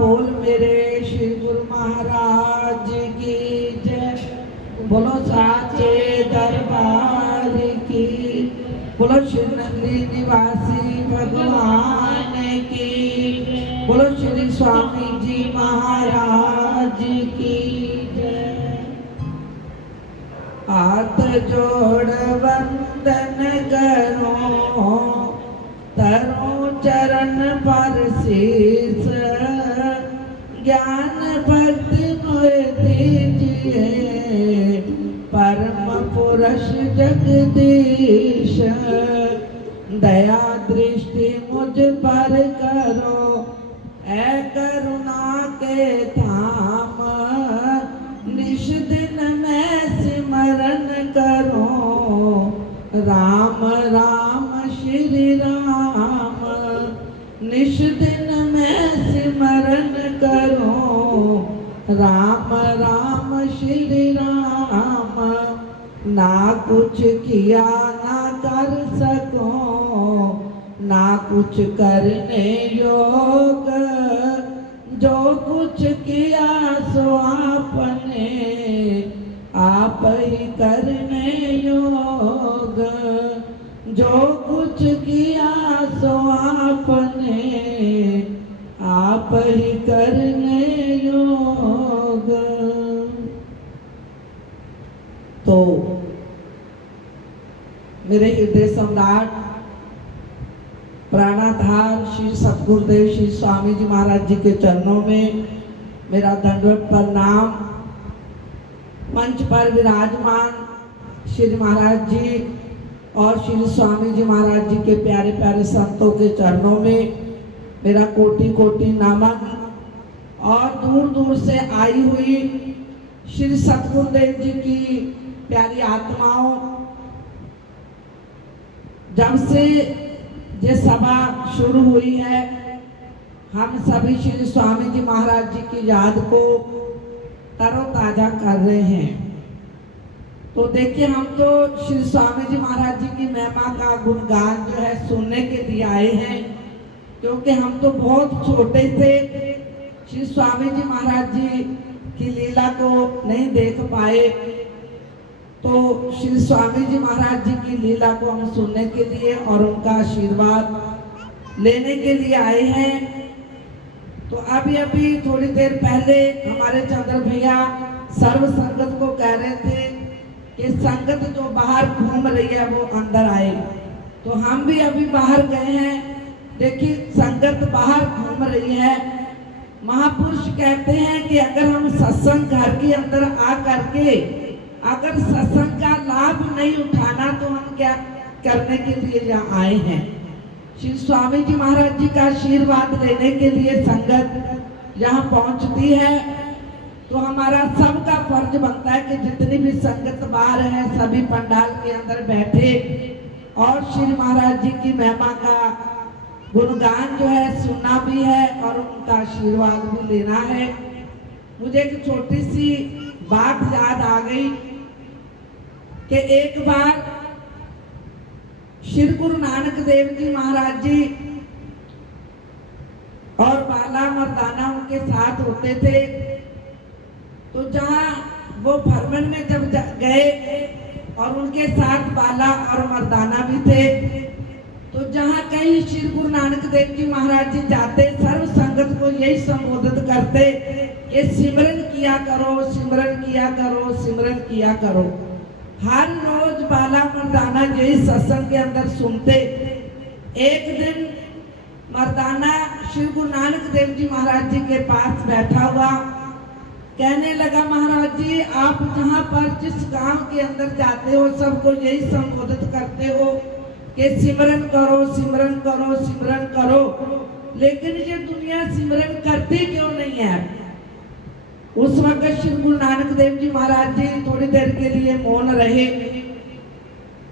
बोल मेरे श्री गुरु महाराज की जय। बोलो साचे दरबार की, बोलो श्री नंदी निवासी भगवान की, बोलो श्री स्वामी जी महाराज की जय। हाथ जोड़ वंदन करो, तरो चरण पर शीस, ज्ञान भक्ति मोहि दीजिए, परम पुरुष जगदीश। दया दृष्टि मुझ पर करो, ऐ करुणा के धाम, निश दिन मैं सिमरन करो, राम राम श्री राम। निश दिन मैं सिमरन करो, राम राम श्री राम। ना कुछ किया ना कर सको, ना कुछ करने योग, जो कुछ किया सो आपने, आप ही करने योग। जो कुछ किया सो आपने, आप ही करने योग। तो मेरे हृदय सम्राट प्राणाधार श्री सतगुरुदेव श्री स्वामी जी महाराज जी के चरणों में मेरा दंडवत प्रणाम। मंच पर विराजमान श्री महाराज जी और श्री स्वामी जी महाराज जी के प्यारे प्यारे संतों के चरणों में मेरा कोटि कोटि नमन। और दूर दूर से आई हुई श्री सतगुरुदेव जी की प्यारी आत्माओं, जब से ये सभा शुरू हुई है, हम सभी श्री स्वामी जी महाराज जी की याद को तरोताजा कर रहे हैं। तो देखिए, हम तो श्री स्वामी जी महाराज जी की महिमा का गुणगान जो है सुनने के लिए आए हैं, क्योंकि हम तो बहुत छोटे थे, श्री स्वामी जी महाराज जी की लीला को नहीं देख पाए। तो श्री स्वामी जी महाराज जी की लीला को हम सुनने के लिए और उनका आशीर्वाद लेने के लिए आए हैं। तो अभी थोड़ी देर पहले हमारे चंद्र भैया सर्व संगत को कह रहे थे कि संगत जो बाहर घूम रही है वो अंदर आए। तो हम भी अभी बाहर गए हैं, देखिए संगत बाहर घूम रही है। महापुरुष कहते हैं कि अगर हम सत्संग घर के अंदर आ करके अगर सत्संग का लाभ नहीं उठाना तो हम क्या करने के लिए यहाँ आए हैं। श्री स्वामी जी महाराज जी का आशीर्वाद लेने के लिए संगत यहाँ पहुँचती है। तो हमारा सबका फर्ज बनता है कि जितनी भी संगत बाहर है सभी पंडाल के अंदर बैठे और श्री महाराज जी की महिमा का गुणगान जो है सुनना भी है और उनका आशीर्वाद भी लेना है। मुझे एक छोटी सी बात याद आ गई कि एक बार श्री गुरु नानक देव जी महाराज जी और बाला मर्दाना उनके साथ होते थे। तो जहाँ वो भ्रमण में जब गए और उनके साथ बाला और मर्दाना भी थे, तो जहाँ कहीं श्री गुरु नानक देव जी महाराज जी जाते, सर्व संगत को यही संबोधित करते कि सिमरन किया करो, सिमरन किया करो, सिमरन किया करो। हर रोज बाला मर्दाना यही सत्संग के अंदर सुनते। एक दिन मर्दाना श्री गुरु नानक देव जी महाराज जी के पास बैठा हुआ कहने लगा, महाराज जी आप जहाँ पर जिस गांव के अंदर जाते हो सबको यही संबोधित करते हो कि सिमरन करो, सिमरन करो, सिमरन करो, लेकिन ये दुनिया सिमरन करती क्यों नहीं है। उस वक्त श्री गुरु नानक देव जी महाराज जी थोड़ी देर के लिए मौन रहे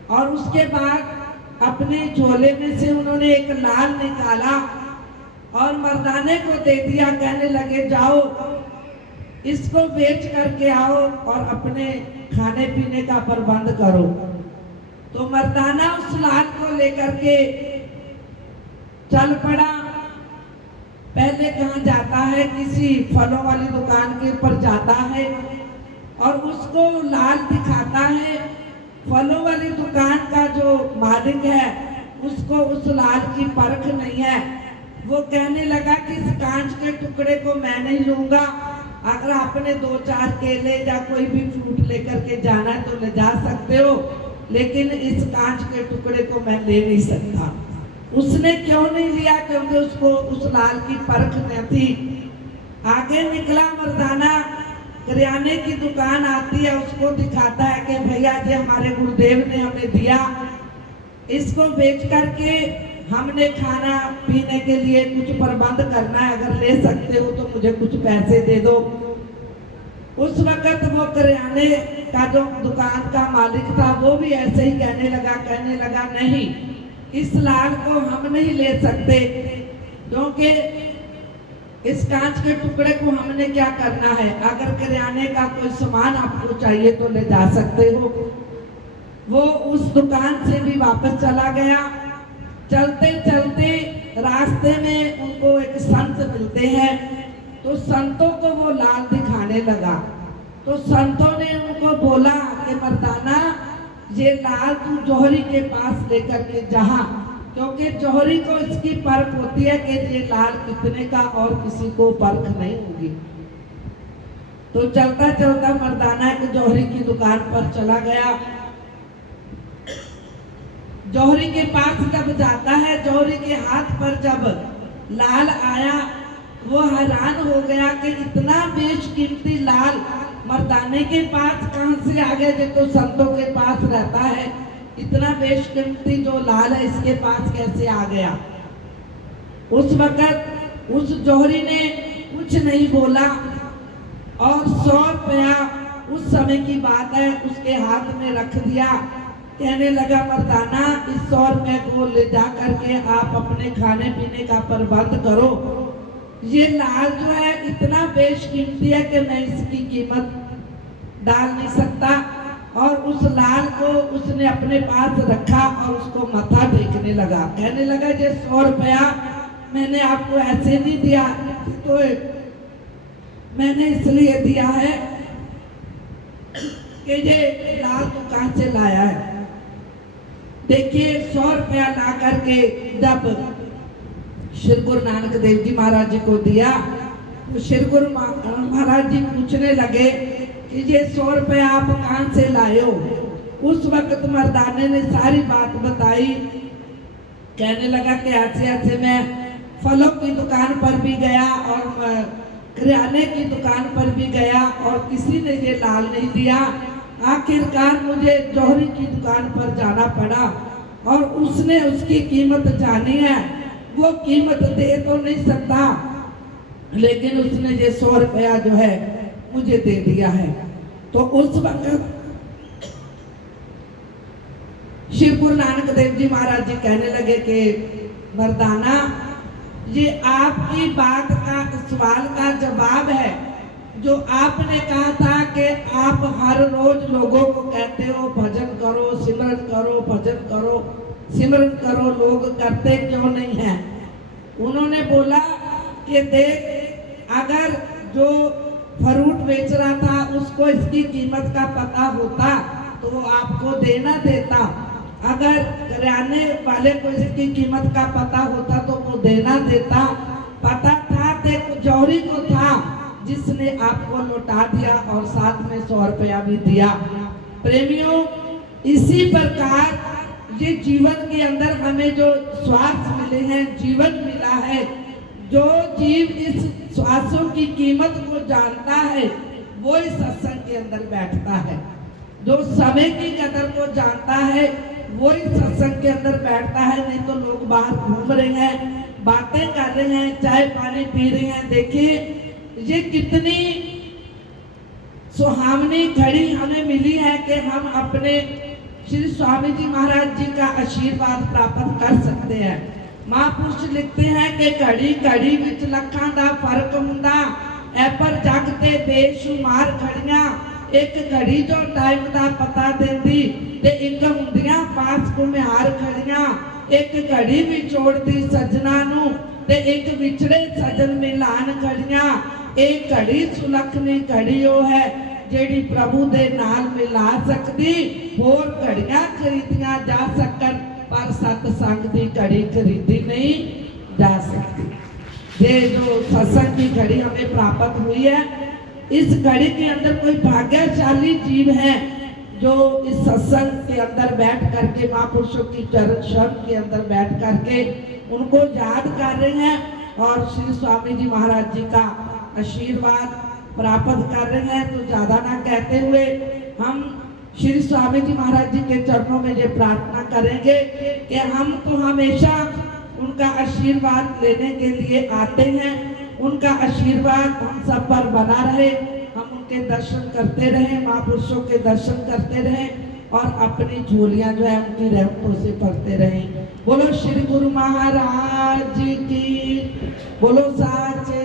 और उसके बाद अपने झोले में से उन्होंने एक लाल निकाला और मर्दाने को दे दिया। कहने लगे जाओ इसको बेच करके आओ और अपने खाने पीने का प्रबंध करो। तो मर्दाना उस लाल को लेकर के चल पड़ा। पहले कहाँ जाता है, किसी फलों वाली दुकान के ऊपर जाता है और उसको लाल दिखाता है। फलों वाली दुकान का जो मालिक है उसको उस लाल की परख नहीं है। वो कहने लगा कि इस कांच के टुकड़े को मैं नहीं लूंगा, अगर आपने 2-4 केले या कोई भी फ्रूट लेकर के जाना है तो ले जा सकते हो, लेकिन इस कांच के टुकड़े को मैं ले नहीं सकता। उसने क्यों नहीं लिया? क्योंकि उसको उस लाल की परख न थी। आगे निकला मर्दाना, किराने की दुकान आती है, उसको दिखाता है कि भैया जी हमारे गुरुदेव ने हमें दिया, इसको बेच करके हमने खाना पीने के लिए कुछ प्रबंध करना है, अगर ले सकते हो तो मुझे कुछ पैसे दे दो। उस वक्त वो किराने का जो दुकान का मालिक था वो भी ऐसे ही कहने लगा नहीं, इस लाल को हम नहीं ले सकते, क्योंकि इस कांच के टुकड़े को हमने क्या करना है, अगर किराने का कोई सामान आपको चाहिए तो ले जा सकते हो। वो उस दुकान से भी वापस चला गया। चलते चलते रास्ते में उनको एक संत मिलते हैं, तो संतों को वो लाल दिखाने लगा। तो संतों ने उनको बोला कि मर्दाना ये लाल तू जौहरी के पास लेकर के जहाँ, क्योंकि जौहरी को इसकी परख होती है कि ये लाल कितने का और किसी को परख नहीं होगी। तो चलता चलता मर्दाना एक जौहरी की दुकान पर चला गया। जौहरी के पास जब जाता है, जौहरी के हाथ पर जब लाल आया, वो हैरान हो गया कि इतना बेशकीमती लाल मर्दाने के पास कहां से आ गया, जो तो संतों के पास रहता है, इतना बेशकीमती जो लाल है इसके पास कैसे आ गया। उस वक्त उस जौहरी ने कुछ नहीं बोला और 100 रुपया उस समय की बात है उसके हाथ में रख दिया। कहने लगा मर्दाना इस 100 रुपये को ले जा करके आप अपने खाने पीने का प्रबंध करो। ये लाल जो है इतना बेशकीमती है कि मैं इसकी कीमत डाल नहीं सकता। और उस लाल को उसने अपने पास रखा और उसको मथा टेकने लगा। कहने लगा ये 100 रुपया मैंने आपको ऐसे नहीं दिया, तो मैंने इसलिए दिया है कि ये लाल तो कहां से लाया है। देखिए 100 रुपया ला करके जब श्री गुरु नानक देव जी महाराज जी को दिया, तो श्री गुरु महाराज जी पूछने लगे कि ये 100 रुपया आप कहां से लाए हो। उस वक्त मर्दाने ने सारी बात बताई। कहने लगा कि ऐसे ऐसे मैं फलों की दुकान पर भी गया और किराने की दुकान पर भी गया और किसी ने ये लाल नहीं दिया। आखिरकार मुझे जौहरी की दुकान पर जाना पड़ा और उसने उसकी कीमत जानी है। वो कीमत दे तो नहीं सकता, लेकिन उसने ये 100 रुपया जो है मुझे दे दिया है। तो उस वक्त श्री गुरु नानक देव जी महाराज जी कहने लगे कि मर्दाना ये आपकी बात का सवाल का जवाब है। जो आपने कहा था कि आप हर रोज लोगों को कहते हो भजन करो, सिमरन करो, भजन करो, सिमरन करो, लोग करते क्यों नहीं है। उन्होंने बोला कि देख, अगर जो फ्रूट बेच रहा था उसको इसकी कीमत का पता होता तो वो आपको देना देता, अगर किराने वाले को इसकी कीमत का पता होता तो वो देना देता। पता था तो जौहरी को था जिसने आपको लौटा दिया और साथ में 100 रुपया भी दिया। प्रेमियों, इसी प्रकार ये जीवन के अंदर हमें जो श्वास मिले हैं, जीवन मिला है, जो जीव इस श्वासों की कीमत को जानता है वो इस सत्संग के अंदर बैठता है। जो समय की कदर को जानता है वो इस सत्संग के अंदर बैठता है। नहीं तो लोग बाहर घूम रहे हैं, बातें कर रहे हैं, चाय पानी पी रहे हैं। देखिए ये कितनी सुहावनी घड़ी हमें मिली है कि हम अपने श्री स्वामी जी महाराज जी का आशीर्वाद प्राप्त कर सकते हैं। महापुरुष लिखते हैं कि घड़ी घड़ी विच लखां दा फर्क हुंदा, ऐ पर जग ते बेशुमार घड़ियां, एक घड़ी जो टाइम दा पता देंदी ते एक हुंदियां पास घुमिहार घड़ियां, एक घड़ी भी छोड़दी सजना नू ते एक विछड़े सजन मिलान घड़ियां, एक घड़ी सुलखनी घड़ी ओ है जेड़ी प्रभु दे नाल मिला सकदी, होर घड़ियां खरीदियां जा सकन पर सतसंग की घड़ी खरीदी नहीं जा सकती। ये जो सत्संग की घड़ी हमें प्राप्त हुई है, इस घड़ी के अंदर कोई भाग्यशाली जीव है जो इस सत्संग के अंदर बैठ करके महापुरुषों की चरण शरण के अंदर बैठ करके उनको याद कर रहे हैं और श्री स्वामी जी महाराज जी का आशीर्वाद प्राप्त कर रहे हैं। तो ज्यादा ना कहते हुए हम श्री स्वामी जी महाराज जी के चरणों में ये प्रार्थना करेंगे कि हम तो हमेशा उनका आशीर्वाद लेने के लिए आते हैं, उनका आशीर्वाद हम सब पर बना रहे, हम उनके दर्शन करते रहें, महापुरुषों के दर्शन करते रहें और अपनी झोलियां जो है उनकी रहमतों से भरते रहें। बोलो श्री गुरु महाराज की, बोलो साचे